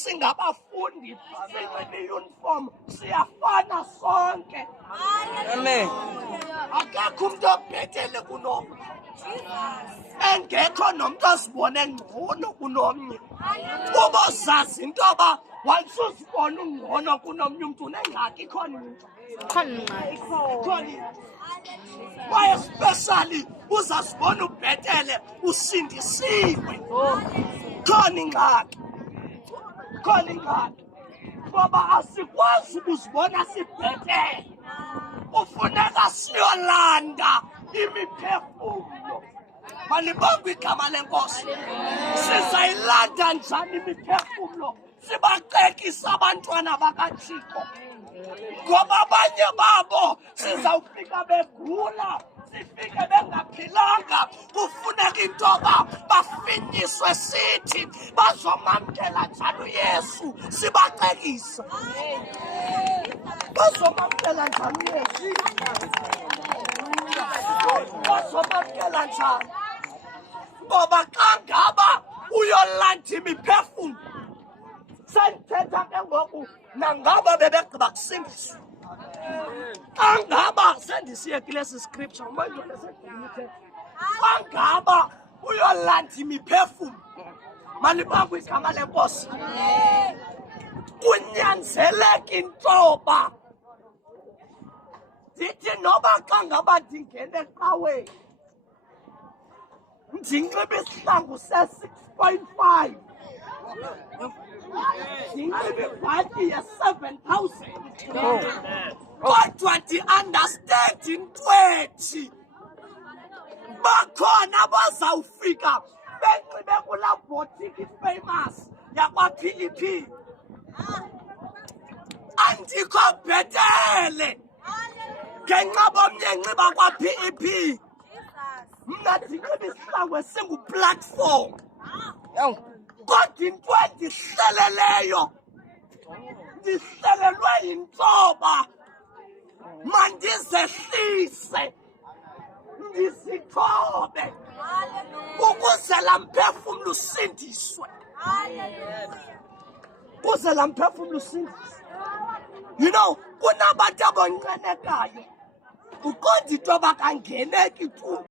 singabafundi sinxibe iyunifomu siyafana sonke. Amen. Akekho umuntu obhetele kunomnye, engekho nomuntu ozibone ngcono kunomnye. Uba uzazi into yoba once uzibona ungcono kunomnye umuntu unengxaki, ikhona into. Kwaye especially uzazibona ubhetele usindisiwe, khona ingxaki, khona ingxaki. Ngoba asikwazi ukuzibona sibhetele, kufuneka siyolanda imiphefumlo. Malibongwe igama lenkosi. Sizayilanda njani imiphefumlo? Sibacekisa abantwana bakaThixo, ngoba abanye babo sizawufika begula, sifike bengaphilanga. Kufuneka into yoba bafinyiswe sithi bazomamkela njani uYesu. Sibacekisa bazomamkela njani uYesu, bazomamkela njani. Ngoba xa ngaba uyolanda imiphefumlo, sendithetha ke ngoku nangaba bebegqiba kusindiswa. Xa ngaba sendisiyekile esi scripture, xa ngaba uyolanda imiphefumlo, malibangwe igama lenkosi, kunyanzeleka intoba ndithi noba xa ngaba ndingena eqaweni ndinxibe isihlangu se-6.5, ndinxibe ibhatyi ye-7,000, kodwa ndi-understand intwethi. Bakhona abazawufika benxibe kulaa boutique famous yakwa-PEP. Andikho bhetele ngenxa bomnye enxiba kwa-PEP, mna ndinxiba isihlangu esingu-platform. Kodwa into endihleleleyo, ndihlelelwe yintoba mandizehlise, ndizithobe ukuze laa mphefumlo usindiswe, ukuze laa mphefumlo usindiswe. You know, kunabantu abonqenekayo, uqonda into yoba kangeneki tu.